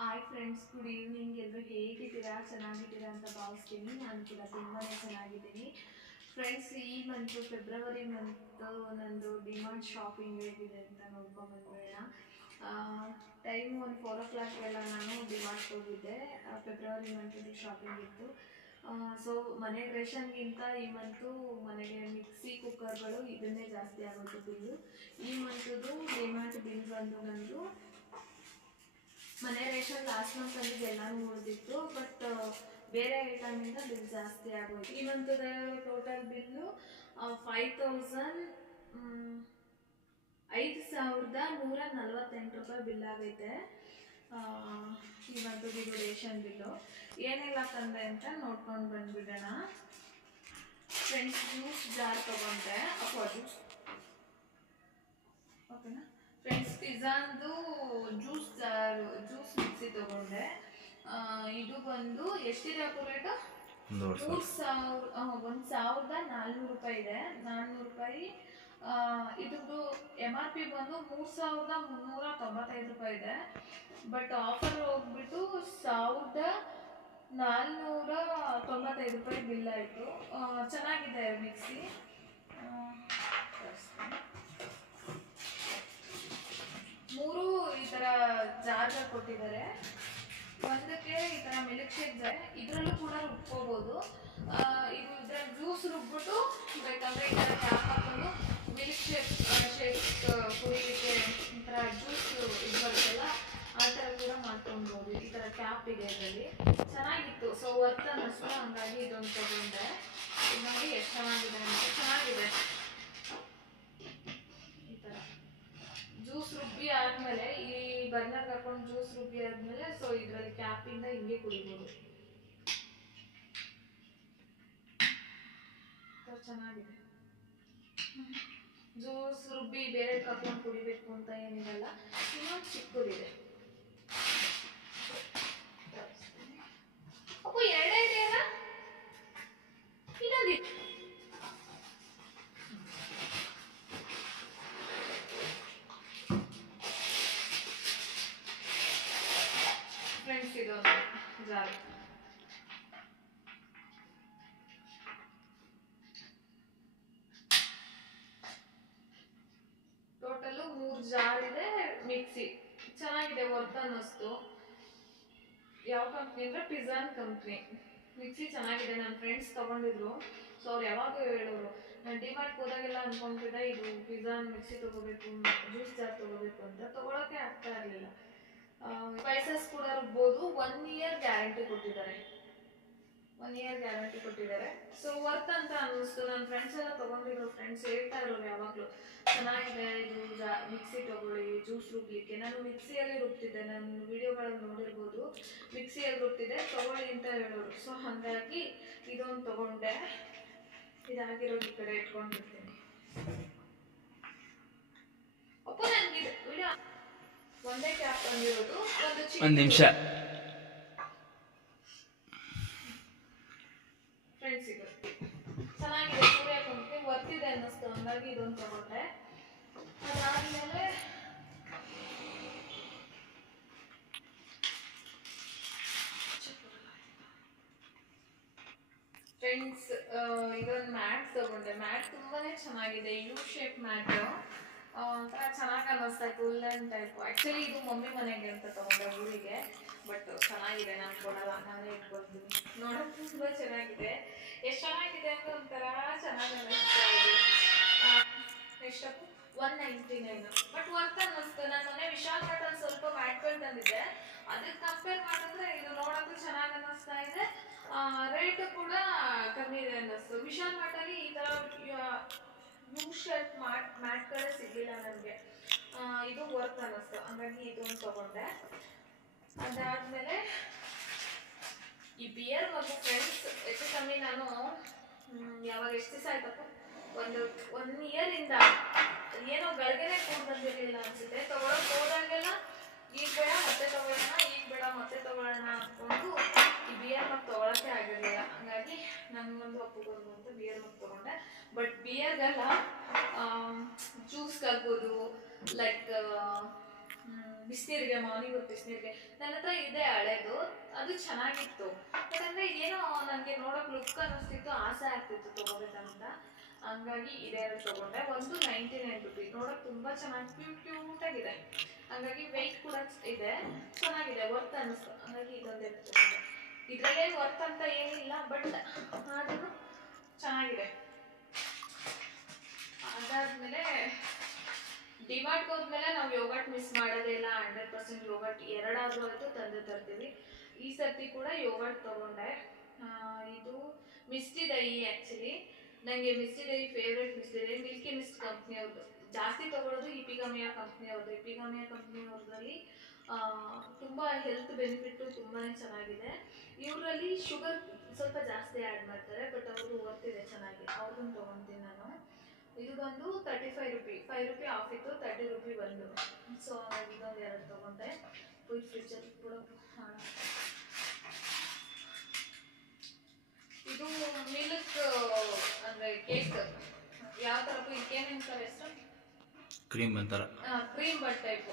Hi friends good evening ಎಲ್ಲರೂ ಹೇಗಿದ್ದೀರಾ? ಚೆನ್ನಾಗಿದ್ದೀರಾ ಅಂತ ಭಾವಿಸ್ತೀನಿ. ನಾನು ಕೂಡ ತುಂಬಾ ಚೆನ್ನಾಗಿದ್ದೀನಿ. ಫ್ರೆಂಡ್ಸ್ ಈ ಮಂತು ಫೆಬ್ರವರಿ ಮಂತು ನಂದು ಡಿಮಾಂಡ್ ಶಾಪಿಂಗ್ ಹೇಗಿದೆ ಅಂತ ನೋಡ್ಕೊಂಬಂದ್ಬೇಡ ಟೈಮ್ ಒಂದು ಫೋರ್ ಓ ಕ್ಲಾಕ್ ಎಲ್ಲ ನಾನು ಡಿಮಾಂಡ್ಗೆ ಹೋಗಿದ್ದೆ ಫೆಬ್ರವರಿ ಮಂತದ್ದು ಶಾಪಿಂಗ್ ಇತ್ತು. ಸೊ ಮನೆಗೆ ರೇಷನ್ಗಿಂತ ಈ ಮಂತು ಮನೆಗೆ ಮಿಕ್ಸಿ ಕುಕ್ಕರ್ಗಳು ಇದನ್ನೇ ಜಾಸ್ತಿ ಆಗುತ್ತೆ ಬಿಲ್ಲು ಈ ಮಂತದ್ದು ಡಿಮಾಂಡ್ ಬಿಲ್ ಬಂದು ನಂದು ಮನೆ ರೇಷನ್ ಲಾಸ್ಟ್ ಮಂತ್ ಅಲ್ಲಿ ಎಲ್ಲಾನು ಉಳಿದಿತ್ತು ಬಟ್ ಬೇರೆ ಐಟಮ್ ಇಂದ ಬಿಲ್ ಜಾಸ್ತಿ ಆಗೋಯ್ತು. ಈ ಮಂತದ ಟೋಟಲ್ ಬಿಲ್ಲು ಫೈವ್ ತೌಸಂಡ್ ಐದು ಸಾವಿರದ ನೂರ ನಲವತ್ತೆಂಟು ರೂಪಾಯಿ ಬಿಲ್ ಆಗೈತೆ ಇವತ್ತು ಇದು ರೇಷನ್ ಬಿಲ್ಲು. ಏನೆಲ್ಲ ತಂದೆ ಅಂತ ನೋಡ್ಕೊಂಡು ಬಂದ್ಬಿಡೋಣ. ಫ್ರೆಂಡ್ಸ್ ಜ್ಯೂಸ್ ಜಾರ್ ತಗೊಂಡೆ. ಅಪ್ಪ ಜ್ಯೂಸ್ ಓಕೆನಾ ಫ್ರೆಂಡ್ಸ್ ಪಿಜ್ಜಾಂದು ಜ್ಯೂಸ್ ಜ್ಯೂಸ್ ಮಿಕ್ಸಿ ತಗೊಂಡೆ. ಇದು ಬಂದು ಎಷ್ಟಿದೆ ರೇಟು ಮೂರು ಸಾವಿರ. ಒಂದು ಸಾವಿರದ ನಾಲ್ನೂರು ರೂಪಾಯಿ ಇದೆ. ನಾಲ್ನೂರು ರೂಪಾಯಿ. ಇದ್ರದ್ದು ಎಂ ಆರ್ ಪಿ ಬಂದು ಮೂರು ಸಾವಿರದ ಮುನ್ನೂರ ತೊಂಬತ್ತೈದು ರೂಪಾಯಿ ಇದೆ. ಬಟ್ ಆಫರ್ ಹೋಗ್ಬಿಟ್ಟು ಸಾವಿರದ ನಾಲ್ನೂರ ತೊಂಬತ್ತೈದು ರೂಪಾಯಿ ಬಿಲ್ ಆಯಿತು. ಚೆನ್ನಾಗಿದೆ ಮಿಕ್ಸಿ. ಮೂರು ಈ ತರ ಜಾರ್ಜ್ ಕೊಟ್ಟಿದ್ದಾರೆ. ಒಂದಕ್ಕೆ ಈ ತರ ಮಿಲ್ಕ್ ಶೇಕ್ ಇದರಲ್ಲೂ ಕೂಡ ರುಬ್ಕೋಬಹುದು ಇದು ಇದ್ರ ಜ್ಯೂಸ್ ರುಬ್ಬಿಟ್ಟು ಬೇಕಂದ್ರೆ ಈ ತರ ಕ್ಯಾಪ್ ಹಾಕೊಂಡು ಮಿಲ್ಕ್ ಶೇಕ್ ಶೇಕ್ ಕುಡಿಯಲಿಕ್ಕೆ ಈ ತರ ಜ್ಯೂಸ್ ಇದು ಬರುತ್ತಲ್ಲ, ಆ ತರ ಕೂಡ ಮಾಡ್ಕೊಳ್ಬೋದು ಈ ತರ ಕ್ಯಾಪ್ ಇದೆ ಇದರಲ್ಲಿ. ಚೆನ್ನಾಗಿತ್ತು. ಸೊ ವರ್ತ್ ಅನ್ನಿಸ್ತು ಹಂಗಾಗಿ ಇದೊಂದು ತಗೊಂಡೆ. ಇದು ನೋಡಿ, ಎಷ್ಟು ಚೆನ್ನಾಗಿದೆ ಅಂತ. ಚೆನ್ನಾಗಿದೆ ಈ ತರ ಜ್ಯೂಸ್ ರುಬ್ಬಿ ಆದ್ಮೇಲೆ ಈ ಬರ್ನರ್ ಹಾಕೊಂಡು ಜ್ಯೂಸ್ ರುಬ್ಬಿ ಆದ್ಮೇಲೆ ಸೊ ಇದ್ರಲ್ಲಿ ಕ್ಯಾಪಿಂದ ಹಿಂಗೆ ಕುಡಿಬೋದು. ಚೆನ್ನಾಗಿದೆ. ಜ್ಯೂಸ್ ರುಬ್ಬಿ ಬೇರೆ ಹಾಕೊಂಡು ಕುಡಿಬೇಕು ಅಂತ ಏನಿರಲ್ಲ ಇನ್ನೊಂದು ಚಿಕ್ಕದಿದೆ ಅಪ್ಪು ಎರಡೇ ಇದೆಯಲ್ಲ ಇನ್ನೊಂದಿದೆ ಫ್ರೆಂಡ್ಸ್ ಇದೊಂದು ಜಾರ್ ಟೋಟಲು ಮೂರು ಜಾರ್ ಇದೆ ಮಿಕ್ಸಿ ಚೆನ್ನಾಗಿದೆ ವರ್ತ್ ಅನ್ನಿಸ್ತು ಯಾವ ಕಂಪ್ನಿ ಅಂದ್ರೆ ಪಿಜಾನ್ ಕಂಪ್ನಿ ಮಿಕ್ಸಿ ಚೆನ್ನಾಗಿದೆ ನನ್ನ ಫ್ರೆಂಡ್ಸ್ ತಗೊಂಡಿದ್ರು. ಸೊ ಅವ್ರು ಯಾವಾಗಲೂ ಹೇಳೋರು, ನಾನು ಡಿಮಾರ್ಟ್ ಹೋದಾಗೆಲ್ಲ ಅನ್ಕೊಂತಿದ್ದೆ ಇದು ಪಿಜಾನ್ ಮಿಕ್ಸಿ ತಗೋಬೇಕು ಜ್ಯೂಸ್ ಜಾರ್ ತಗೋಬೇಕು ಅಂತ. ತಗೊಳಕ್ಕೆ ಆಗ್ತಾ ಇರಲಿಲ್ಲ. ಸ್ಪೈಸಸ್ ಕೂಡ ರುಬ್ಬೋದು. ಒನ್ ಇಯರ್ ಗ್ಯಾರಂಟಿ ಕೊಟ್ಟಿದ್ದಾರೆ. ಒನ್ ಇಯರ್ ಗ್ಯಾರಂಟಿ ಕೊಟ್ಟಿದ್ದಾರೆ. ಸೊ ವರ್ತ್ ಅಂತ ಅನ್ನಿಸ್ತು. ನನ್ನ ಫ್ರೆಂಡ್ಸ್ ಎಲ್ಲ ತಗೊಂಡಿರೋ ಫ್ರೆಂಡ್ಸ್ ಹೇಳ್ತಾ ಇರೋರು ಯಾವಾಗಲೂ, ಚೆನ್ನಾಗಿದೆ, ಇದು ಮಿಕ್ಸಿ ತಗೊಳ್ಳಿ ಜ್ಯೂಸ್ ರುಬ್ಲಿಕ್ಕೆ. ನಾನು ಮಿಕ್ಸಿಯಲ್ಲಿ ರುಬ್ತಿದ್ದೆ. ನಾನು ವಿಡಿಯೋಗಳಲ್ಲಿ ನೋಡಿರ್ಬೋದು ಮಿಕ್ಸಿಯಲ್ಲಿ ರುಬ್ತಿದ್ದೆ. ತಗೊಳ್ಳಿ ಅಂತ ಹೇಳೋರು. ಸೊ ಹಾಗಾಗಿ ಇದೊಂದು ತಗೊಂಡೆ. ಇದಾಗಿರೋದು ಈ ಕಡೆ ಇಟ್ಕೊಂಡಿರ್ತೀನಿ. ಒಂದೇ ಕ್ಯಾಪ್ ಬಂದಿರೋದು. ಒಂದು ನಿಮಿಷ ಫ್ರೆಂಡ್ಸ್ ಇದು ಚೆನ್ನಾಗಿದೆ ಸೂರ್ಯ ಕಂಪ್ನಿ ವರ್ತಿದೆ ಅನ್ನಿಸ್ತು ಹಂಗಾಗಿ ಇದೊಂದು ತಗೊಂಡೆ. ಅದಾದ್ಮೇಲೆ ಫ್ರೆಂಡ್ಸ್ ಇದೊಂದು ಮ್ಯಾಟ್ ತಗೊಂಡೆ. ಮ್ಯಾಟ್ ತುಂಬಾನೇ ಚೆನ್ನಾಗಿದೆ. ಯು ಶೇಪ್ ಮ್ಯಾಟ್ ಒಂಥರ ಚೆನ್ನಾಗಿ ಅನ್ನಿಸ್ತಾ ಇತ್ತು ಉಲ್ಲನ್ ಟೈಪ್ ಆ್ಯಕ್ಚುಲಿ ಇದು ಮಮ್ಮಿ ಮನೆಗೆ ಅಂತ ತಗೊಂಡೆ ಊರಿಗೆ ಬಟ್ ಚೆನ್ನಾಗಿದೆ, ನಾನು ಕೊಡಲ್ಲ, ನಾನೇ ಇಟ್ಕೊಳ್ತೀನಿ ನೋಡೋಕೆ ತುಂಬ ಚೆನ್ನಾಗಿದೆ. ಎಷ್ಟು ಚೆನ್ನಾಗಿದೆ ಅಂತ ಒಂಥರ ಚೆನ್ನಾಗಿ ಅನ್ನಿಸ್ತಾ ಇದೆ. ಎಷ್ಟಪ್ಪು one ninety nine but worth ಅನ್ನಿಸ್ತು ನಾನು ಮೊನ್ನೆ ವಿಶಾಲ್ ಮಠಲ್ಲಿ ಸ್ವಲ್ಪ ಮ್ಯಾಟ್ಗಳು ತಂದಿದ್ದೆ. ಅದಕ್ಕೆ ಕಂಪೇರ್ ಮಾಡಿದ್ರೆ ಇದು ನೋಡೋಕ್ಕೂ ಚೆನ್ನಾಗಿ ಅನ್ನಿಸ್ತಾ ಇದೆ. ರೇಟ್ ಕೂಡ ಕಮ್ಮಿ ಇದೆ ಅನ್ನಿಸ್ತು ವಿಶಾಲ್ ಮಾರ್ಟಲ್ಲಿ ಈ ಥರ ಯೂ ಶರ್ಟ್ ಮಾಡ್ ಮ್ಯಾಟ್ಗಳೇ ಸಿಗಲಿಲ್ಲ ನನಗೆ. ಇದು ವರ್ಕ್ ಅನ್ನಿಸ್ತು. ಹಂಗಾಗಿ ಇದೊಂದು ತಗೊಂಡೆ. ಅದಾದಮೇಲೆ ಈ ಬಿಯರ್ ಮತ್ತು ಫ್ರೆಂಡ್ಸ್ ಹೆಚ್ಚು ಕಮ್ಮಿ ನಾನು ಯಾವಾಗ ಎಷ್ಟು ದಿವಸ ಆಯ್ತಪ್ಪ? ಒಂದು ಒನ್ ಇಯರಿಂದ ಏನೋ ಬೆಳಗ್ಗೆನೆ ಕೂಡ ಬಂದಿರಲಿಲ್ಲ ಅನ್ಸುತ್ತೆ. ತೊಗೊಳಕ್ಕೆ ಹೋದಾಗೆಲ್ಲ ಈಗ ಬೇಡ, ಮತ್ತೆ ತಗೊಳ್ಳೋಣ, ಈಗ ಬೇಡ, ಮತ್ತೆ ತಗೊಳ್ಳೋಣ ಅಂದ್ಕೊಂಡು ಈ ಬಿಯರ್ ಮತ್ತೆ ತಗೊಳಕ್ಕೆ ಆಗಿರಲಿಲ್ಲ. ಹಂಗಾಗಿ ನನಗೊಂದು ಒಪ್ಪಿಕೊಂಡು ಅಂತ ಬಿಯರ್ ಮತ್ತೆ ತಗೊಂಡೆ. ಬಟ್ ಬಿಯರ್ಗೆಲ್ಲ ಕಲ್ಬೋದು ಲೈಕ್ ಬಿಸಿನೀರಿಗೆ, ಮಾರ್ನಿಂಗ್ ಹೊತ್ತು ಬಿಸಿನೀರಿಗೆ. ನನ್ನ ಹತ್ರ ಇದೆ ಹಳೆದು, ಅದು ಚೆನ್ನಾಗಿತ್ತು. ಯಾಕಂದ್ರೆ ಏನೋ ನನಗೆ ನೋಡೋಕೆ ಲುಕ್ ಅನ್ನಿಸ್ತಿತ್ತು, ಆಸೆ ಆಗ್ತಿತ್ತು ತಗೋಬೇಕಂತ. ಹಂಗಾಗಿ ಇದೆರಡು ತಗೊಂಡೆ. ಒಂದು ನೈಂಟಿ ನೈನ್ ರುಪೀಸ್ ನೋಡೋಕೆ ತುಂಬ ಚೆನ್ನಾಗಿ ಕ್ಯೂಟ್ ಕ್ಯೂಟ್ ಆಗಿದೆ. ಹಂಗಾಗಿ ವೆಯ್ಟ್ ಕೂಡ ಇದೆ. ಚೆನ್ನಾಗಿದೆ ವರ್ತ್ ಅನ್ನಿಸ್ತು. ಹಂಗಾಗಿ ಇದೊಂದೇ ತಗೊಂಡೆ. ಇದರಲ್ಲೇನು ವರ್ತ್ ಅಂತ ಏನಿಲ್ಲ ಬಟ್ ಆದ್ರೂ ಚೆನ್ನಾಗಿದೆ. ಅದಾದ್ಮೇಲೆ ಡಿಮಾರ್ಟ್ಗೆ ಹೋದ್ಮೇಲೆ ನಾವು ಯೋಗಟ್ ಮಿಸ್ ಮಾಡೋದೇ ಇಲ್ಲ ಹಂಡ್ರೆಡ್ ಪರ್ಸೆಂಟ್ ಯೋಗಟ್ ಎರಡಾದ್ರೂ ಆಯ್ತು, ತಂದು ತರ್ತೀವಿ. ಈ ಸರ್ತಿ ಕೂಡ ಯೋಗಟ್ ತಗೊಂಡೆ. ಇದು ಮಿಸ್ಟಿ ದಹಿ ಆ್ಯಕ್ಚುಲಿ ನನಗೆ Mishti Dahi favourite Mishti Dahi Milky Mist ಕಂಪ್ನಿಯವ್ರದ್ದು ಜಾಸ್ತಿ ತಗೊಳ್ಳೋದು ಇಪಿಗಮಿಯಾ ಕಂಪ್ನಿಯವ್ರದ್ದು ಇಪಿಗಮಿಯಾ ಕಂಪ್ನಿಯವ್ರದ್ರಲ್ಲಿ ತುಂಬ ಹೆಲ್ತ್ ಬೆನಿಫಿಟ್ಟು ತುಂಬಾ ಚೆನ್ನಾಗಿದೆ. ಇವರಲ್ಲಿ ಶುಗರ್ ಸ್ವಲ್ಪ ಜಾಸ್ತಿ ಆ್ಯಡ್ ಮಾಡ್ತಾರೆ ಬಟ್ ಅವ್ರದ್ದು ಓದ್ತಿದೆ ಚೆನ್ನಾಗಿ. ಅವ್ರನ್ನ ತೊಗೊತೀನಿ ನಾನು. ಇದು ಬಂದು thirty five rupee five rupee off ಇತ್ತು ತರ್ಟಿ ರುಪಿ ಬಂದು. ಸೊ ಹಾಗಾಗಿ ಇದೊಂದು ಎರಡು ತೊಗೊಂಡೆ. ಫುಲ್ ಫ್ರಿಜ್ಜಲ್ಲಿ ಕೂಡ ಹಾಂ. ಇದು ಮಿಲ್ಕ್ ಅಂದರೆ ಕೇಕ್ ಯಾವ ಥರ ಇದಕ್ಕೇನೇನು ಸರ್ ಹೆಸರು? ಕ್ರೀಮ್ ಅಂತಾರ. ಕ್ರೀಮ್ ಬಟ್ ಟೈಪು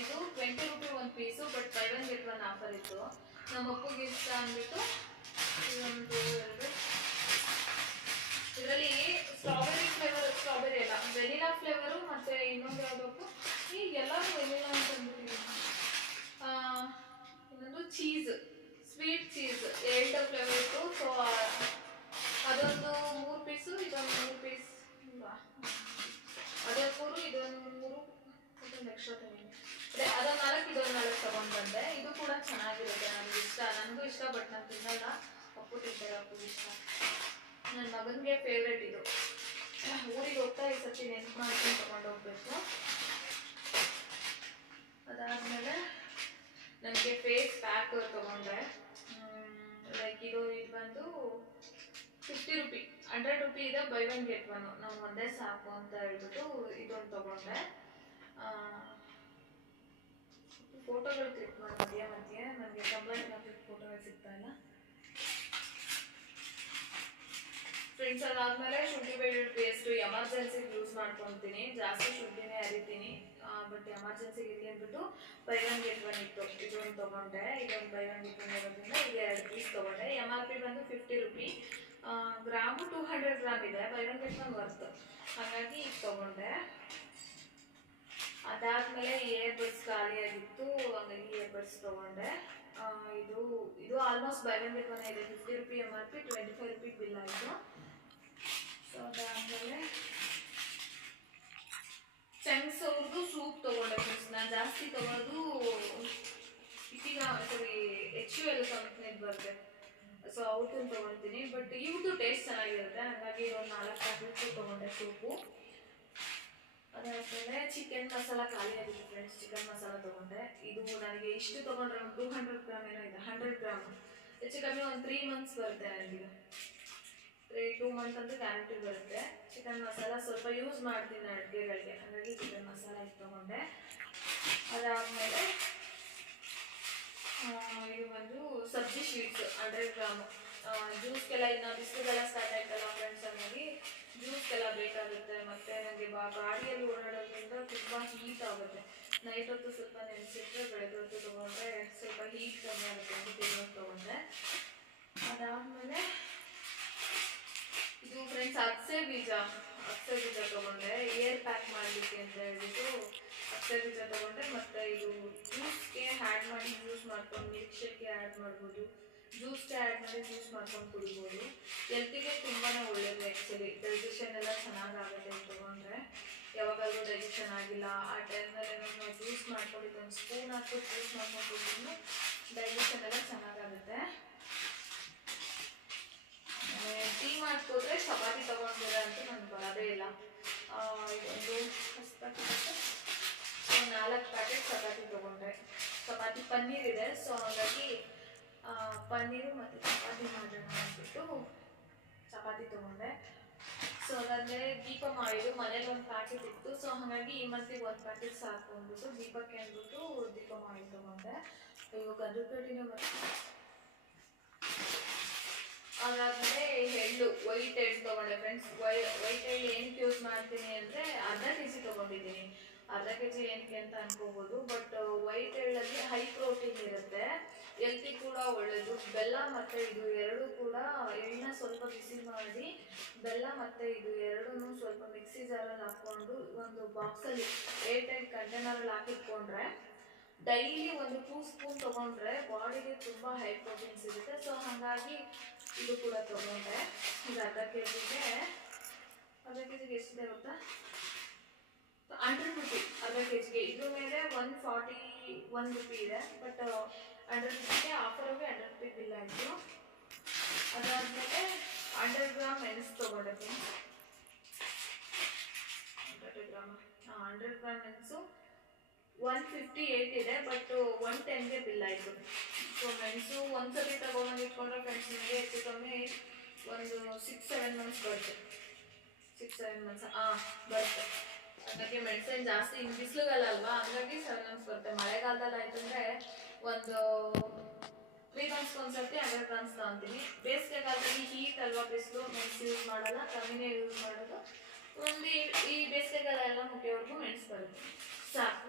ಇದು ಟ್ವೆಂಟಿ ರುಪಿ ಒಂದು piece but buy one get one offer ಇತ್ತು. ನಮ್ಮ ಅಪ್ಪಗೆ ಇಷ್ಟ ಅಂದ್ಬಿಟ್ಟು ಇದೊಂದು ಎರಡು. ಇದರಲ್ಲಿ ಸ್ಟ್ರಾಬೆರಿ ಫ್ಲೇವರ್ ಸ್ಟ್ರಾಬೆರಿ ಅಲ್ಲ ವೆನಿಲಾ ಫ್ಲೇವರು ಮತ್ತು ಇನ್ನೊಂದು ಯಾವುದಪ್ಪು ಈಗ ಎಲ್ಲರೂ ವೆನಿಲಾ ಅಂತ ಅಂದ್ಬಿಟ್ಟಿದ್ದೀನಿ ಇನ್ನೊಂದು ಚೀಸ್ ಸ್ವೀಟ್ ಚೀಸ್ ಎರಡು ಫ್ಲೇವರ್ ಇತ್ತು. ಸೊ ಅದೊಂದು ಮೂರು ಪೀಸು, ಇದೊಂದು ಮೂರು ಪೀಸ್. ಅದೊಂದು ಮೂರು, ಇದೊಂದು ಮೂರು. ಇದೊಂದು ಎಕ್ಸ್ಟ್ರಾ ತಗೊಂಡೆ ಅದೇ ಅದೊಂದು ನಾಲ್ಕು ಇದೊಂದು ನಾಲ್ಕು ತಗೊಂಡು ಬಂದೆ ಇದು ಕೂಡ ಚೆನ್ನಾಗಿರುತ್ತೆ. ನನಗೆ ಇಷ್ಟ. ನನಗೂ ಇಷ್ಟ ಬಟ್ ನಾನು ತಿನ್ನಲ್ಲ. ಅಪ್ಪು ತಿಂತಾರೆ, ಅಪ್ಪು ಇಷ್ಟ. ನನ್ನ ಮಗನಿಗೆ ಫೇವ್ರೇಟ್ ಇದು. ಊರಿಗೆ ಹೋಗ್ತಾ ಈ ಸತಿ ನೆನ್ಪು ಮಾಡ್ಕೊಂಡು ತಗೊಂಡು ಅದಾದಮೇಲೆ ನನಗೆ ಫೇಸ್ ಪ್ಯಾಕ್ ತಗೊಂಡೆ ಲೈಕ್ ಇದು ಇದು ಬಂದು ಫಿಫ್ಟಿ ರುಪಿ ಹಂಡ್ರೆಡ್ ರುಪಿ ಇದೆ ಬೈ ಒನ್ ಗೆಟ್ ಒನ್ ನಾವು ಒಂದೇ ಸಾಕು ಅಂತ ಹೇಳ್ಬಿಟ್ಟು ಇದೊಂದು ತಗೊಂಡೆ ಫೋಟೋಗಳು ಕ್ಲಿಕ್ ಮಾಡಿ ಮಧ್ಯ? ಮಧ್ಯೆ ನನಗೆ ಕಂಪ್ಲೇಂಟ್ ಹಾಕಿದ ಫೋಟೋಗಳು ಸಿಗ್ತಾ ಇಲ್ಲ. ಫ್ರೆಂಡ್ಸ್ ಅದಾದ್ಮೇಲೆ ಶುಂಠಿ ಬೆಳ್ಳುಳ್ಳಿ ಪೇಸ್ಟ್ ಎಮರ್ಜೆನ್ಸಿಗೆ ಯೂಸ್ ಮಾಡ್ಕೊತೀನಿ. ಜಾಸ್ತಿ ಶುಂಠಿನೇ ಅರಿತೀನಿ ಬಟ್ ಎಮರ್ಜೆನ್ಸಿಗೆ ಇರಲಿ ಅಂದ್ಬಿಟ್ಟು ಬೈ ಒನ್ ಗೆಟ್ ಒನ್ ಇತ್ತು. ಇದೊಂದು ತೊಗೊಂಡೆ. ಇದೊಂದು ಬೈ ಒನ್ ಗೆಟ್ ಒನ್ ಇರೋದ್ರಿಂದ ಈಗ ಎರಡು ಪೀಸ್ ತೊಗೊಂಡೆ. ಎಂ ಆರ್ ಪಿ ಬಂದು fifty rupee gram two hundred gram ಇದೆ. Buy one get one worth ಹಾಗಾಗಿ ಈಗ ತೊಗೊಂಡೆ. ಅದಾದ್ಮೇಲೆ ಏರ್ ಬಡ್ಸ್ ಖಾಲಿಯಾಗಿತ್ತು ಹಾಗಾಗಿ ಇಯರ್ಬಡ್ಸ್ ತೊಗೊಂಡೆ. ಇದು ಇದು ಆಲ್ಮೋಸ್ಟ್ ಬೈ ಒನ್ ಒನ್ ಇದೆ fifty rupee M R P twenty five rupee bill ಆಯಿತು. ಸೊ ಅದಾದಮೇಲೆ ಚೆನ್ಸ್ ಅವ್ರದ್ದು ಸೂಪ್ ತೊಗೊಂಡೆ ಫ್ರೆಂಡ್ಸ್ ನಾನು ಜಾಸ್ತಿ ತೊಗೊಳೋದು ಇಟ್ಟಿಗ ಸಾರಿ ಎಚ್ ಯು ಎಲ್ ಕಂಪ್ನಿದು ಬರುತ್ತೆ ಸೊ ಅವ್ರದ್ದು ತೊಗೊಳ್ತೀನಿ ಬಟ್ ಇವ್ರದ್ದು ಟೇಸ್ಟ್ ಚೆನ್ನಾಗಿರುತ್ತೆ. ಹಾಗಾಗಿ ಒಂದು ನಾಲ್ಕು ಪ್ಯಾಕೆಟ್ ತೊಗೊಂಡೆ ಸೂಪು. ಚಿಕನ್ ಮಸಾಲ ಖಾಲಿ ಆಗಿದೆ ಫ್ರೆಂಡ್ಸ್ ಚಿಕನ್ ಮಸಾಲ ತೊಗೊಂಡೆ. ಇದು ನನಗೆ ಇಷ್ಟು ತೊಗೊಂಡ್ರೆ ಒಂದು ಟೂ ಹಂಡ್ರೆಡ್ ಗ್ರಾಮ್ ಏನೋ ಇದೆ ಹಂಡ್ರೆಡ್ ಗ್ರಾಮ್ ಹೆಚ್ಚು ಕಮ್ಮಿ ಒಂದು ತ್ರೀ ಮಂತ್ಸ್ ಬರುತ್ತೆ ನನಗೆ. ತ್ರೀ ಟೂ ಮಂತ್ ಅಂತ ಗ್ಯಾರಂಟಿ ಬರುತ್ತೆ. ಚಿಕನ್ ಮಸಾಲ ಸ್ವಲ್ಪ ಯೂಸ್ ಮಾಡ್ತೀನಿ ಅಡುಗೆಗಳಿಗೆ. ಹಾಗಾಗಿ ಚಿಕನ್ ಮಸಾಲ ಇದು ತೊಗೊಂಡೆ. ಅದಾದಮೇಲೆ ಇದು ಬಂದು ಸಬ್ಜಿ ಶೀಟ್ಸ್ ಹಂಡ್ರೆಡ್ ಗ್ರಾಮು ಜ್ಯೂಸ್ಗೆಲ್ಲ ಇನ್ನು ಬಿಸಿಲುಗೆಲ್ಲ ಸ್ಟಾರ್ಟ್ ಆಯ್ತಲ್ಲ ಫ್ರೆಂಡ್ಸ್ ಹಾಗಾಗಿ ಜ್ಯೂಸ್ಗೆಲ್ಲ ಬೇಕಾಗುತ್ತೆ, ಮತ್ತು ನನಗೆ ಬಾ, ಗಾಡಿಯಲ್ಲಿ ಓಡಾಡೋದ್ರಿಂದ ತುಂಬ ಹೀಟ್ ಆಗುತ್ತೆ. ನೈಟ್ ಹೊತ್ತು ಸ್ವಲ್ಪ ನೆನೆಸಿಟ್ರೆ ಬೆಳಗ್ಗೆ ಹೊತ್ತು ತೊಗೊಂಡ್ರೆ ಸ್ವಲ್ಪ ಹೀಟ್ ಕಮ್ಮಿ ಆಗುತ್ತೆ ಅಂತ ತಿನ್ನೋದು ತೊಗೊಂಡೆ. ಅದಾದಮೇಲೆ ಇದು ಫ್ರೆಂಡ್ಸ್ ಅಗಸೆ ಬೀಜ ಅಗಸೆ ಬೀಜ ತೊಗೊಂಡೆ. ಏರ್ ಪ್ಯಾಕ್ ಮಾಡಲಿಕ್ಕೆ ಅಂತ ಹೇಳ್ಬಿಟ್ಟು ಅಗಸೆ ಬೀಜ ತೊಗೊಂಡೆ. ಮತ್ತೆ ಇದು ಜ್ಯೂಸ್ಗೆ ಆ್ಯಡ್ ಮಾಡಿ ಯೂಸ್ ಮಾಡ್ಕೊಂಡು ಮಿಲ್ಕ್ ಆ್ಯಡ್ ಮಾಡ್ಬೋದು. ಜ್ಯೂಸ್ಗೆ ಆ್ಯಡ್ ಜ್ಯೂಸ್ ಮಾಡ್ಕೊಂಡು ಕುಡಿಬೋದು. ಹೆಲ್ತಿಗೆ ತುಂಬಾ ಒಳ್ಳೆಯದು ಆ್ಯಕ್ಚುಲಿ ಡೈಜೆಷನ್ ಎಲ್ಲ ಚೆನ್ನಾಗಾಗುತ್ತೆ ತೊಗೊಂಡ್ರೆ. ಯಾವಾಗಲೂ ಡೈಜೆಷನ್ ಆಗಿಲ್ಲ, ಆ ಟೈಮ್ನಲ್ಲಿ ನಾವು ಜ್ಯೂಸ್ ಮಾಡ್ಕೊಂಡಿದ್ದು ಒಂದು ಸ್ಪೂನ್ ಹಾಕಿ ಜ್ಯೂಸ್ ಮಾಡ್ಕೊಂಡು ಕುಡಿದ್ರು ಡೈಜೆಷನ್ ಎಲ್ಲ ಚೆನ್ನಾಗಾಗುತ್ತೆ. ಟೀ ಮಾಡ್ಕೋದ್ರೆ ಚಪಾತಿ ತೊಗೊಂಡಿರ ಅಂತ ನನಗೆ ಬರೋದೇ ಇಲ್ಲ. ಒಂದು ನಾಲ್ಕು ಪ್ಯಾಕೆಟ್ ಚಪಾತಿ ತೊಗೊಂಡೆ. ಚಪಾತಿ ಪನ್ನೀರ್ ಇದೆ ಸೊ ಹಾಗಾಗಿ ಪನ್ನೀರು ಮತ್ತು ಚಪಾತಿ ಮಾಡೋಣ ಅಂದ್ಬಿಟ್ಟು ಚಪಾತಿ ತೊಗೊಂಡೆ. ಸೊ ಅದಾದ್ಮೇಲೆ ದೀಪ ಮಾಡಿದ್ರು ಮನೇಲಿ ಒಂದು ಪ್ಯಾಕೆಟ್ ಇತ್ತು. ಸೊ ಹಾಗಾಗಿ ಈ ಮಂತಿಗೆ ಒಂದು ಪ್ಯಾಕೆಟ್ ಸಾಕು ಅಂದ್ಬಿಟ್ಟು ದೀಪಕ್ಕೆ ಅಂದ್ಬಿಟ್ಟು ದೀಪ ಮಾಡಿ ತೊಗೊಂಡೆ. ಇವಾಗ ಅದ್ರ ಕಡೆನೇ ಬರ್ತೀನಿ ಅದಾದ್ಮೇಲೆ ಎಳ್ಳು ವೈಟ್ ಎಳ್ಳು ತೊಗೊಂಡೆ ಫ್ರೆಂಡ್ಸ್ ವೈ ವೈಟ್ ಎಳ್ಳು ಏನಕ್ಕೆ ಯೂಸ್ ಮಾಡ್ತೀನಿ ಅಂದರೆ ಅರ್ಧ ಕೆ ತೊಗೊಂಡಿದ್ದೀನಿ. ಅರ್ಧ ಕೆ ಜಿ ಏನಕ್ಕೆ ಅಂತ ಅನ್ಕೋಬೋದು ಬಟ್ ವೈಟ್ ಎಳ್ಳಲ್ಲಿ ಹೈ ಪ್ರೋಟೀನ್ ಇರುತ್ತೆ. ಎಲ್ತಿ ಕೂಡ ಒಳ್ಳೆಯದು ಬೆಲ್ಲ ಮತ್ತು ಇದು ಎರಡು ಕೂಡ ಎಳ್ಳನ್ನ ಸ್ವಲ್ಪ ಬಿಸಿ ಮಾಡಿ, ಬೆಲ್ಲ ಮತ್ತು ಇದು ಎರಡೂ ಸ್ವಲ್ಪ ಮಿಕ್ಸಿ ಜಾರಲ್ಲಿ ಹಾಕ್ಕೊಂಡು ಒಂದು ಬಾಕ್ಸಲ್ಲಿ ಏರ್ ಟೈಟ್ ಕಂಟೈನರಲ್ಲಿ ಹಾಕಿಟ್ಕೊಂಡ್ರೆ ಡೈಲಿ ಒಂದು ಟೂ ಸ್ಪೂನ್ ತೊಗೊಂಡ್ರೆ ಬಾಡಿಗೆ ತುಂಬ ಹೈ ಪ್ರೋಟೀನ್ ಸಿಗುತ್ತೆ ಸೊ ಹಾಗಾಗಿ ಇದು ಕೂಡ ತಗೊಂಡ್ರೆ ಇದು ಅರ್ಧ ಕೆ ಜಿಗೆ ಅರ್ಧ ಕೆ ಜಿಗೆ ಎಷ್ಟಿದೆ ಗೊತ್ತಾ? ಹಂಡ್ರೆಡ್ ರುಪಿ ಅರ್ಧ ಕೆ ಜಿಗೆ ಇದ್ರ ಮೇಲೆ ಒನ್ ಫಾರ್ಟಿ ಒನ್ ರುಪಿ ಇದೆ. ಬಟ್ ಹಂಡ್ರೆಡ್ ರುಪಿಗೆ ಆಫರಲ್ಲಿ ಹಂಡ್ರೆಡ್ ರುಪಿ ಬಿಲ್ ಆಯಿತು. ಅದಾದಮೇಲೆ ಹಂಡ್ರೆಡ್ ಗ್ರಾಮ್ ಮೆಣಸು ತೊಗೊಂಡೆ ಹಂಡ್ರೆಡ್ ಗ್ರಾಮ್ ಹಾಂ ಹಂಡ್ರೆಡ್ ಗ್ರಾಮ್ ಮೆಣಸು ಒನ್ ಫಿಫ್ಟಿ ಏಯ್ಟ್ ಇದೆ ಬಟ್ ಒನ್ ಟೆನ್ಗೆ ಬಿಲ್ ಆಯಿತು. ಸೊ ಮೆಣಸು ಒಂದ್ಸತಿ ತಗೊಂಡು ಇಟ್ಕೊಂಡ್ರೆ ಫ್ರೆಂಡ್ಸ್ ನಿಮಗೆ ಹೆಚ್ಚು ಕಮ್ಮಿ ಒಂದು ಸಿಕ್ಸ್ ಸೆವೆನ್ ಮಂತ್ಸ್ ಬರುತ್ತೆ. ಸಿಕ್ಸ್ ಸೆವೆನ್ ಮಂತ್ಸ್ ಹಾಂ, ಬರುತ್ತೆ. ಹಾಗಾಗಿ ಮೆಣಸಿನ ಜಾಸ್ತಿ ಇನ್ನು ಬಿಸಿಲುಗಾಲ ಅಲ್ವಾ ಹಂಗಾಗಿ ಸೆವೆನ್ ಬರುತ್ತೆ ಮಳೆಗಾಲದಲ್ಲಿ ಆಯ್ತಂದ್ರೆ ಒಂದು ತ್ರೀ ಮಂತ್ಸ್ ಒಂದ್ಸರ್ತಿ ಹಂಡ್ರೆಡ್ ಗ್ರಾಮ್ಸ್ ತಗೊಂತೀನಿ ಬೇಸಿಗೆ ಕಾಲದಲ್ಲಿ ಹೀಟ್ ಅಲ್ವಾ ಬಿಸಿಲು ಮೆಣಸು ಯೂಸ್ ಮಾಡಲ್ಲ, ಕಮ್ಮಿನೇ ಯೂಸ್ ಮಾಡೋದು. ಒಂದು ಈ- ಈ ಬೇಸಿಗೆಗಾಲ ಎಲ್ಲ ಮುಗಿಯೋವರೆಗೂ ಮೆಣಸು ಬರುತ್ತೆ. ಸಾಕು.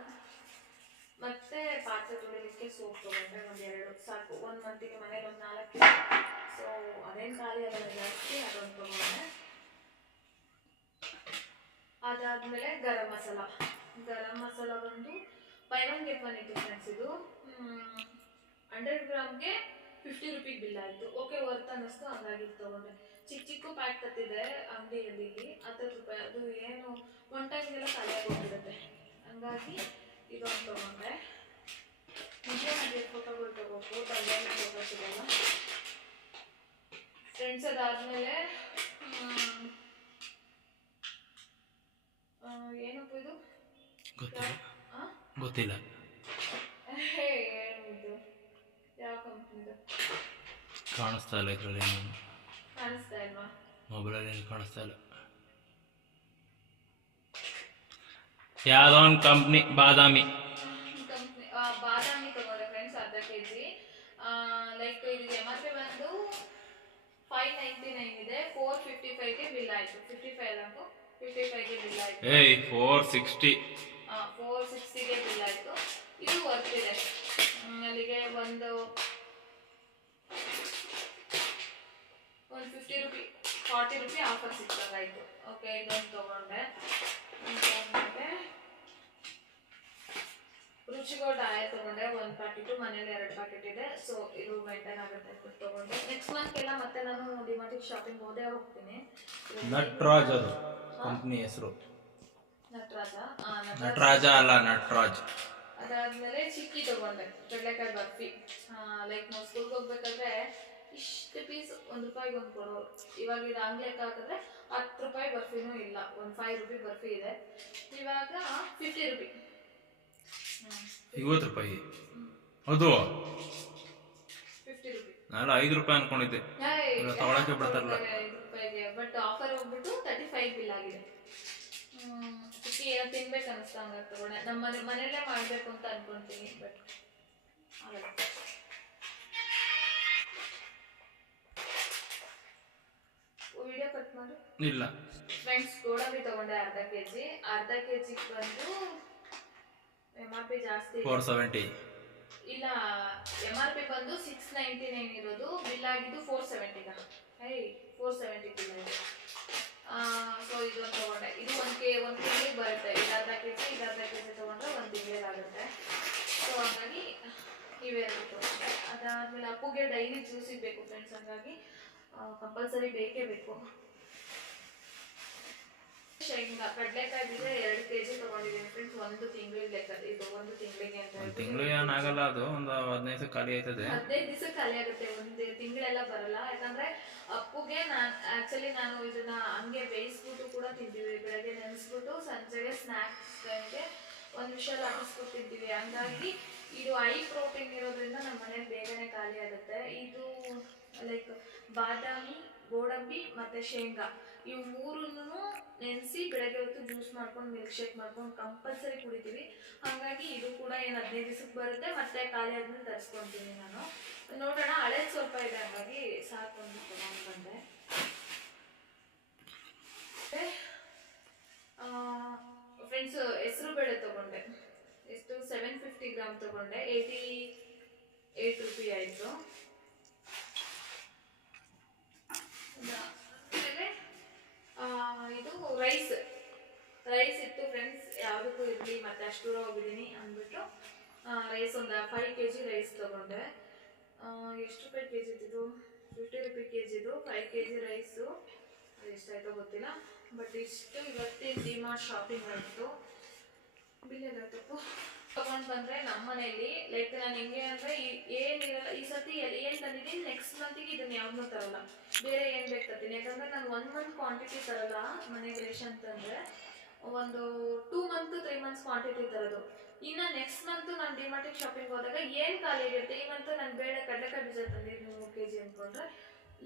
ಮತ್ತೆ ಪಾತ್ರೆ ತೊಳಿಲಿಕ್ಕೆ ಸೋಪ್ ತೊಗೊಂಡ್ರೆ ಒಂದು ಎರಡು, ಸಾಕು. ಒಂದು ಮಂತಿಗೆ ಮನೇಲಿ ಒಂದು ನಾಲ್ಕು ಸೊ ಅದೇನು ಖಾಲಿ ಆಗಲ್ಲ ಜಾಸ್ತಿ, ಅದೊಂದು ತೊಗೊಂಡೆ. ಅದಾದ್ಮೇಲೆ ಗರಂ ಮಸಾಲ. ಗರಂ ಮಸಾಲ ಬಂದು ಬೈ ಒನ್ ಗೆಟ್ ಒನ್ ಇತ್ತು ಫ್ರೆಂಡ್ಸ್ ಇದು. ಹಂಡ್ರೆಡ್ ಗ್ರಾಮ್ಗೆ ಫಿಫ್ಟಿ ರುಪೀಸ್ ಬಿಲ್ ಆಯಿತು. ಓಕೆ ವರ್ತ್ ಅನ್ನಿಸ್ತು ಹಂಗಾಗಿ ತಗೊಂಡೆ. ಚಿಕ್ಕ ಚಿಕ್ಕ ಪ್ಯಾಕ್ ತತ್ತಿದೆ ಅಂಗಡಿಯಲ್ಲಿ. ಹತ್ತತ್ತು ರೂಪಾಯಿ. ಅದು ಏನು ಒನ್ ಟೈಮ್ಗೆಲ್ಲ ಖಾಲಿ ಆಗೋಗಿರುತ್ತೆ ಹಂಗಾಗಿ ಇದೊಂದು ತೊಗೊಂಡೆ. ನಿಜೆ ನನಗೆ ಫೋಟೋಗಳು ತಗೋಬೇಕು. ತಂದೆ ಫೋಟೋ ಸಿಗಲ್ಲ ಫ್ರೆಂಡ್ಸ್ ಅದಾದಮೇಲೆ ಗೊತ್ತಿಲ್ಲ. ಕಾಣಿಸ್ತಾ ಇಲ್ಲ ಇದರಲ್ಲಿ ಏನು? ಮೊಬೈಲಲ್ಲಿ ಏನು ಕಾಣಿಸ್ತಾ ಇಲ್ಲ. ಯಾವುದೋ ಒಂದು ಕಂಪ್ನಿ ಬಾದಾಮಿ. ಕಂಪ್ನಿ ಬಾದಾಮಿ ತಗೊಂಡೆ ಫ್ರೆಂಡ್ಸ್ ಅರ್ಧ ಕೆ ಜಿ ಲೈಕ್ ಇದು ಎಂ ಆರ್ ಪಿ ಬಂದು ಫೈವ್ ನೈಂಟಿ ನೈನ್ ಇದೆ. ಫೋರ್ ಫಿಫ್ಟಿ ಫೈವ್ಗೆ ಬಿಲ್ ಆಯಿತು. ಫಿಫ್ಟಿ ಫೈವ್ ಅಲ್ಲಾಕು ಫಿಫ್ಟಿ ಫೈವ್ಗೆ ಬಿಲ್ ಆಯಿತು. ಏಯ್ ಫೋರ್ ಸಿಕ್ಸ್ಟಿ ಫೋರ್ ಸಿಕ್ಸ್ಟಿಗೆ ಬಿಲ್ ಆಯಿತು ಇದು ವರ್ತ್ ಇದೆ ಹ್ಮ್, ಅಲ್ಲಿಗೆ ಒಂದು ಒಂದು fifty rupee forty rupee offer ಸಿಕ್ಕಾಗಾಯಿತು okay ಇದೊಂದು ತೊಗೊಂಡೆ. ರುಚಿಗೋ ರುಚಿಗೋಲ್ಡ್ ತಗೊಂಡೆ. ಒಂದು ಪ್ಯಾಕೆಟು ಮನೇಲಿ ಎರಡು ಪ್ಯಾಕೆಟ್ ಇದೆ. ಸೊ ಇದು ಮೇಂಟೈನ್ ಆಗುತ್ತೆ ಅಂತ ತೊಗೊಂಡೆ. ನೆಕ್ಸ್ಟ್ ಮಂತ್ ಎಲ್ಲ ಮತ್ತೆ ನಾನು ಡಿಮಾರ್ಟಿಗೆ ಶಾಪಿಂಗ್ ಹೋದೇ ಹೋಗ್ತೀನಿ. ನಟ್ರಾಜ್ ಅದು ಕಂಪ್ನಿ ಹೆಸರು. ನಟರಾಜ? ನಟರಾಜ. ಅಲ್ಲ ನಟ್ರಾಜ್. ಅದಾದ್ಮೇಲೆ ಚಿಕ್ಕಿ ತಗೊಂಡೆ. ಕಡಲೆಕಾಯಿ ಬರ್ಫಿ. ಲೈಕ್ ನಾವು ಸ್ಕೂಲ್ಗೆ ಹೋಗ್ಬೇಕಾದ್ರೆ ಇಷ್ಟು ಪೀಸ್ ಒಂದು ರೂಪಾಯಿಗೆ ಒಂದು ಕೊಡೋರು ಇವಾಗ ಇದು ಆಂಗ್ಲಕ್ಕೆ ಹಾಕಿದ್ರೆ ಹತ್ತು ರೂಪಾಯಿ ಬರ್ಫಿನೂ ಇಲ್ಲ. ಒಂದು ಫೈವ್ ರುಪಿ ಬರ್ಫಿ ಇದೆ. ಇವಾಗ ಫಿಫ್ಟಿ ರುಪಿ ಐವತ್ತು ರೂಪಾಯಿ. ಹೌದು ಫಿಫ್ಟಿ ರುಪಿ ನಾನು ಐದು ರೂಪಾಯಿ ಅನ್ಕೊಂಡಿದ್ದೆ. ತಗೊಳಕ್ಕೆ ಬಿಡ್ತಾರಲ್ಲ. ಐದು ರೂಪಾಯಿಗೆ. ಬಟ್ ಆಫರ್ ಹೋಗ್ಬಿಟ್ಟು ತರ್ಟಿ ಫೈವ್ ಬಿಲ್ ಆಗಿದೆ ಚಿಕ್ಕಿ ಏನೋ ತಿನ್ಬೇಕು ಅನಿಸ್ತಾ ಹಂಗಾಗಿ ತಗೊಂಡೆ ನಮ್ಮ ಮನೆ ಮನೆಯಲ್ಲೇ ಮಾಡಬೇಕು ಅಂತ ಅನ್ಕೊಂತೀನಿ ಬಟ್ ಆಗಲ್ಲ. ಇಲ್ಲ. ಫ್ರೆಂಡ್ಸ್ ಗೋಡಂಬಿ ತಗೊಂಡೆ ಅರ್ಧ ಕೆ ಜಿ ಅರ್ಧ ಕೆ ಜಿ ಬಂದು ಎಂ ಆರ್ ಪಿ ಜಾಸ್ತಿ. ಫೋರ್ ಸೆವೆಂಟಿ ಇಲ್ಲ ಎಂ ಆರ್ ಪಿ ಬಂದು ಸಿಕ್ಸ್ ನೈಂಟಿ ನೈನ್ ಇರೋದು. ಬಿಲ್ ಆಗಿದ್ದು ಫೋರ್ ಸೆವೆಂಟಿಗ ಹೈ ಫೋರ್ ಸೆವೆಂಟಿ ಬಿಲ್ ಆಗಿದೆ. ಸೊ ಇದೊಂದು ತಗೊಂಡೆ. ಇದು ಒಂದು ಕೆ ಒಂದು ತಿಂಗಳಿಗೆ ಬರುತ್ತೆ. ಇದು ಅರ್ಧ ಕೆ ಜಿ ಇದು ಅರ್ಧ ಕೆ ಜಿ ತೊಗೊಂಡ್ರೆ ಒಂದು ತಿಂಗಳಿಗೆ ಆಗುತ್ತೆ. ಸೊ ಹಾಗಾಗಿ ಇವೆರಡು ತೊಗೊಂಡೆ. ಅದಾದಮೇಲೆ ಅಪ್ಪುಗೆ ಡೈಲಿ ಜ್ಯೂಸ್ ಬೇಕು ಫ್ರೆಂಡ್ಸ್ ಹಂಗಾಗಿ ಕಂಪಲ್ಸರಿ ಬೇಕೇ ಬೇಕು. ಶೇಂಗಾ ಕಡಲೆಕಾಯಿ ಬೀಜ ಎರಡು ಕೆ ಜಿ ತೊಗೊಂಡಿದ್ದೀನಿ ಫ್ರೆಂಡ್ಸ್ ಒಂದು ತಿಂಗಳು ಲೆಕ್ಕ ಇದು ಒಂದು ತಿಂಗಳಿಗೆ ಅಂತ ಒಂದು ತಿಂಗಳು ಏನಾಗಲ್ಲ ಅದು ಒಂದು ಹದಿನೈದು ಖಾಲಿ ಆಯ್ತದೆ. ಹದಿನೈದು ದಿವಸ ಖಾಲಿ ಆಗುತ್ತೆ ಒಂದು ತಿಂಗಳೆಲ್ಲ ಬರಲ್ಲ. ಯಾಕಂದ್ರೆ ಅಪ್ಪುಗೆ ನಾನು ಆಕ್ಚುಲಿ ನಾನು ಇದನ್ನ ಹಂಗೆ ಬೇಯಿಸ್ಬಿಟ್ಟು ಕೂಡ ತಿಂತೀವಿ. ಬೆಳಗ್ಗೆ ನೆನೆಸ್ಬಿಟ್ಟು ಸಂಜೆಗೆ ಸ್ನಾಕ್ಸ್ ಟೈಮ್ಗೆ ಒಂದು ನಿಮಿಷ ಹಾಕಿಸ್ಕೊಟ್ಟಿದ್ದೀವಿ ಹಂಗಾಗಿ ಇದು ಹೈ ಪ್ರೋಟೀನ್ ಇರೋದ್ರಿಂದ ನಮ್ಮ ಮನೇಲಿ ಬೇಗನೆ ಖಾಲಿ ಆಗುತ್ತೆ. ಇದು ಲೈಕ್ ಬಾದಾಮಿ ಗೋಡಂಬಿ ಮತ್ತೆ ಶೇಂಗಾ. ಇವು ಮೂರನ್ನು ನೆನೆಸಿ ಬೆಳಗ್ಗೆ ಹೊತ್ತು ಜ್ಯೂಸ್ ಮಾಡ್ಕೊಂಡು ಮಿಲ್ಕ್ ಶೇಕ್ ಮಾಡ್ಕೊಂಡು ಕಂಪಲ್ಸರಿ ಕುಡಿತೀವಿ. ಹಾಗಾಗಿ ಇದು ಕೂಡ ಏನು ಹದಿನೈದು ದಿವಸಕ್ಕೆ ಬರುತ್ತೆ, ಮತ್ತೆ ಖಾಲಿ ಆದ್ಮೇಲೆ ತರಿಸ್ಕೊತೀನಿ ನಾನು. ನೋಡೋಣ ಹಳೆ ಸ್ವಲ್ಪ ಇದೆ, ಹಾಗಾಗಿ ಸಾಕು ಒಂದು ತಗೊಂಡು ಬಂದೆ. ಫ್ರೆಂಡ್ಸ್ ಹೆಸರು ಬೇಳೆ ತಗೊಂಡೆ. ಎಷ್ಟು ಸೆವೆನ್ ಫಿಫ್ಟಿ ಗ್ರಾಮ್ ತಗೊಂಡೆ. ಏಯ್ಟಿ ಏಯ್ಟ್ ರುಪಿ ಆಯಿತು. ಇದು ರೈಸ್ ರೈಸ್ ಇತ್ತು ಫ್ರೆಂಡ್ಸ್ ಯಾವುದಕ್ಕೂ ಇರಲಿ, ಮತ್ತೆ ಅಷ್ಟು ದೂರ ಹೋಗಿದ್ದೀನಿ ಅಂದ್ಬಿಟ್ಟು ರೈಸ್ ಒಂದು ಫೈವ್ ಕೆ ಜಿ ರೈಸ್ ತೊಗೊಂಡೆ ಎಷ್ಟು ರೂಪಾಯಿ ಕೆ ಜಿ ಇದು? ಫಿಫ್ಟಿ ರುಪಿ ಕೆ ಜಿದು ಫೈವ್ ಕೆ ಜಿ ರೈಸು ಎಷ್ಟಾಯ್ತೋ ಗೊತ್ತಿಲ್ಲ. ಬಟ್ ಇಷ್ಟು ಇವತ್ತಿನ ಡಿಮಾರ್ಟ್ ಶಾಪಿಂಗ್ ಆಯಿತು ಬಿಲ್ ತಗೊಂಡ್ ಬಂದ್ರೆ ನಮ್ಮ ಮನೇಲಿ ಲೈಕ್ ನಾನು ಹೆಂಗೆ ಅಂದ್ರೆ ಏನಿರಲ್ಲ ಈ ಸತಿ ಏನ್ ತಂದಿದ್ದೀನಿ ನೆಕ್ಸ್ಟ್ ಮಂತಿಗೆ ಇದನ್ನ ಯಾವ್ದನ್ನೂ ತರಲ್ಲ. ಬೇರೆ ಏನ್ ಬೇಕು ತರ್ತೀನಿ. ಯಾಕಂದ್ರೆ ನಾನು ಒನ್ ಮಂತ್ ಕ್ವಾಂಟಿಟಿ ತರಲ್ಲ ಮನೆಗೆ ರೇಷನ್ ತಂದ್ರೆ ಒಂದು two month three months quantity ತರೋದು. ಇನ್ನ ನೆಕ್ಸ್ಟ್ ಮಂತ್ ನಾನು ಡಿಮಾರ್ಟಿಗೆ ಶಾಪಿಂಗ್ ಹೋದಾಗ ಏನ್ ಖಾಲಿ ಇರುತ್ತೆ? ಈ ಮಂತ್ ನಾನು ಬೇಡ ಕಡಲೆಕಾಯಿ ಬೀಜ ತಂದಿದ್ದು ಮೂರು ಕೆ ಜಿ ಅನ್ಕೊಂಡ್ರೆ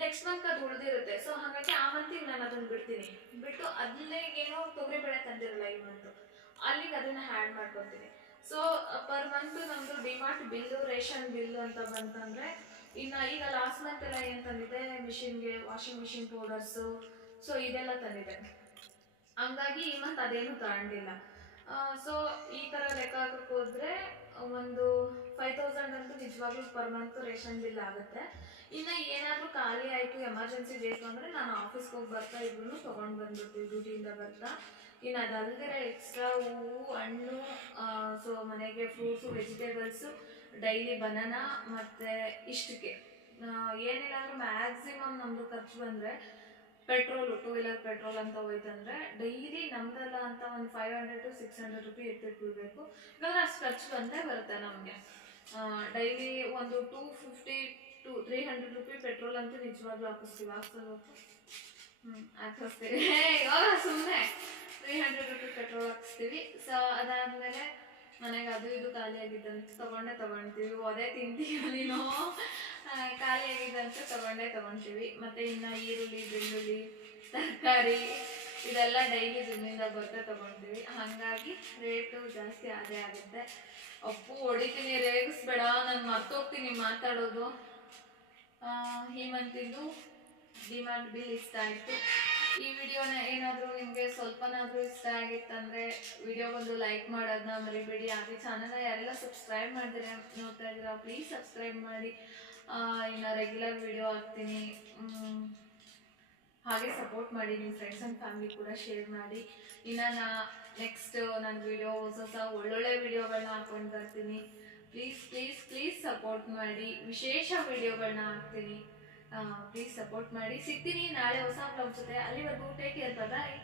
ನೆಕ್ಸ್ಟ್ ಮಂತ್ ಅದು ಉಳಿದಿರುತ್ತೆ. ಸೊ ಹಾಗಾಗಿ ಆ ಮಂತಿಗೆ ನಾನು ಅದನ್ನ ಬಿಡ್ತೀನಿ. ಬಿಟ್ಟು ಅದನ್ನೇ ಏನೋ ತೊಗರಿ ಬೇಳೆ ತಂದಿರಲ್ಲ ಈ ಮಂತ್ ಅಲ್ಲಿಗೆ ಅದನ್ನ ಹ್ಯಾಡ್ ಮಾಡ್ಕೊತೀನಿ ಸೊ ಪರ್ ಮಂತ್ ನಮ್ದು ಡಿಮಾರ್ಟ್ ಬಿಲ್ಲು ರೇಷನ್ ಬಿಲ್ ಅಂತ ಬಂತಂದ್ರೆ, ಇನ್ನ ಈಗ ಲಾಸ್ಟ್ ಮಂತ್ ಎಲ್ಲ ಏನ್ ತಂದಿದೆ? ಮಿಷಿನ್ಗೆ ವಾಷಿಂಗ್ ಮಿಷಿನ್ ಪೌಡರ್ಸು ಸೊ ಇದೆಲ್ಲ ತಂದಿದೆ. ಹಂಗಾಗಿ ಈ ಮಂತ್ ಅದೇನು ತಗೊಂಡಿಲ್ಲ. ಸೊ ಈ ಥರ ಲೆಕ್ಕ ಹಾಕಕ್ಕೆ ಹೋದ್ರೆ, ಒಂದು ಫೈವ್ ತೌಸಂಡ್ ಅಂತೂ ನಿಜವಾಗ್ಲೂ ಪರ್ ಮಂತ್ ರೇಷನ್ ಬಿಲ್ ಆಗುತ್ತೆ. ಇನ್ನು ಏನಾದರೂ ಖಾಲಿ ಆಯ್ತು ಎಮರ್ಜೆನ್ಸಿ ಬೇಕು ಅಂದರೆ ನಾನು ಆಫೀಸ್ಗೆ ಹೋಗಿ ಬರ್ತಾ ಇದ್ರು ತೊಗೊಂಡು ಬಂದ್ಬಿಡ್ತೀವಿ ಡ್ಯೂಟಿಯಿಂದ ಬರ್ತಾ. ಇನ್ನು ಅದಲ್ಲದೆ ಎಕ್ಸ್ಟ್ರಾ ಹೂವು, ಹಣ್ಣು ಸೊ ಮನೆಗೆ ಫ್ರೂಟ್ಸು ವೆಜಿಟೇಬಲ್ಸು ಡೈಲಿ ಬನಾನಾ ಮತ್ತು ಇಷ್ಟಕ್ಕೆ. ಏನಿಲ್ಲ ಅಂದ್ರೆ ಮ್ಯಾಕ್ಸಿಮಮ್ ನಮ್ಮದು ಖರ್ಚು ಬಂದರೆ ಪೆಟ್ರೋಲು ಟೂ ವೀಲರ್ ಪೆಟ್ರೋಲ್ ಅಂತ ಹೋಯ್ತಂದ್ರೆ ಡೈಲಿ ನಮ್ದಲ್ಲ ಅಂತ ಒಂದು five hundred to six hundred rupee ಎತ್ತಿಟ್ಬಿಡ್ಬೇಕು ಇವಾಗ ಅಷ್ಟು ಖರ್ಚು ಬಂದೇ ಬರುತ್ತೆ ನಮಗೆ. ಡೈಲಿ ಒಂದು two fifty to three hundred rupee petrol ಅಂತೂ ನಿಜವಾಗ್ಲೂ ಹಾಕಿಸ್ತೀವಿ ಹಾಕ್ಸ್ಕೊಳ್ಬೇಕು ಹ್ಞೂ ಹಾಕಿಸ್ತೀವಿ. ಇವಾಗ ಸುಮ್ಮನೆ ತ್ರೀ ಹಂಡ್ರೆಡ್ ರುಪೀಸ್ ಪೆಟ್ರೋಲ್ ಹಾಕಿಸ್ತೀವಿ. ಸೊ ಅದಾದಮೇಲೆ ಮನೆಗೆ ಅದು ಇದು ಖಾಲಿ ಆಗಿದ್ದಂತ ತಗೊಂಡೆ ತಗೊಳ್ತೀವಿ ಅದೇ ತಿಂತೀವಿ ಖಾಲಿ ಆಗಿದ್ದಂತ ತಗೊಂಡೇ ತಗೊಳ್ತೀವಿ ಮತ್ತೆ ಇನ್ನು ಈರುಳ್ಳಿ, ಬೆಳ್ಳುಳ್ಳಿ, ತರಕಾರಿ, ಇದೆಲ್ಲ ಡೈಲಿ ಜಿಮ್ಮಿಂದ ಬರ್ತಾ ತಗೊಳ್ತೀವಿ ಹಾಗಾಗಿ ರೇಟು ಜಾಸ್ತಿ ಅದೇ ಆಗುತ್ತೆ. ಅಪ್ಪು, ಹೊಡಿತೀನಿ, ರೇಗಿಸ್ಬೇಡ. ನಾನು ಮರ್ತೋಗ್ತೀನಿ ಮಾತಾಡೋದು. ಈ ಮಂತಿದ್ದು ಡಿಮಾಂಡ್ ಬಿಲ್ ಇಷ್ಟ ಆಯಿತು. ಈ ವಿಡಿಯೋನ ಏನಾದರೂ ನಿಮಗೆ ಸ್ವಲ್ಪನಾದರೂ ಇಷ್ಟ ಆಗಿತ್ತಂದರೆ ವಿಡಿಯೋ ಬಂದು ಲೈಕ್ ಮಾಡೋದನ್ನ ಮರಿಬೇಡಿ. ಹಾಗೆ ಚಾನಲ್ನ ಯಾರೆಲ್ಲ ಸಬ್ಸ್ಕ್ರೈಬ್ ಮಾಡಿದ್ರೆ ನೋಡ್ತಾ ಇದ್ದೀರಾ ಪ್ಲೀಸ್ ಸಬ್ಸ್ಕ್ರೈಬ್ ಮಾಡಿ. ಇನ್ನು ರೆಗ್ಯುಲರ್ ವಿಡಿಯೋ ಹಾಕ್ತೀನಿ. ಹಾಗೆ ಸಪೋರ್ಟ್ ಮಾಡಿ ನಿಮ್ಮ ಫ್ರೆಂಡ್ಸ್ ಆ್ಯಂಡ್ ಫ್ಯಾಮಿಲಿ ಕೂಡ ಶೇರ್ ಮಾಡಿ. ಇನ್ನು ನಾ ನೆಕ್ಸ್ಟ್ ನನ್ನ ವಿಡಿಯೋ ಹೊಸ ಹೊಸ ಒಳ್ಳೊಳ್ಳೆ ವಿಡಿಯೋಗಳನ್ನ ಹಾಕ್ಕೊಂಡು ಬರ್ತೀನಿ. ಪ್ಲೀಸ್ ಪ್ಲೀಸ್ ಪ್ಲೀಸ್ ಸಪೋರ್ಟ್ ಮಾಡಿ. ವಿಶೇಷ ವಿಡಿಯೋಗಳನ್ನ ಹಾಕ್ತೀನಿ. ಪ್ಲೀಸ್ ಸಪೋರ್ಟ್ ಮಾಡಿ. ಸಿಗ್ತೀನಿ ನಾಳೆ ಹೊಸ ಬ್ಲಾಗ್ ಜೊತೆ. ಅಲ್ಲಿವರೆಗೂ ಟೇಕ್ ಕೇರ್ ಬಾಯ್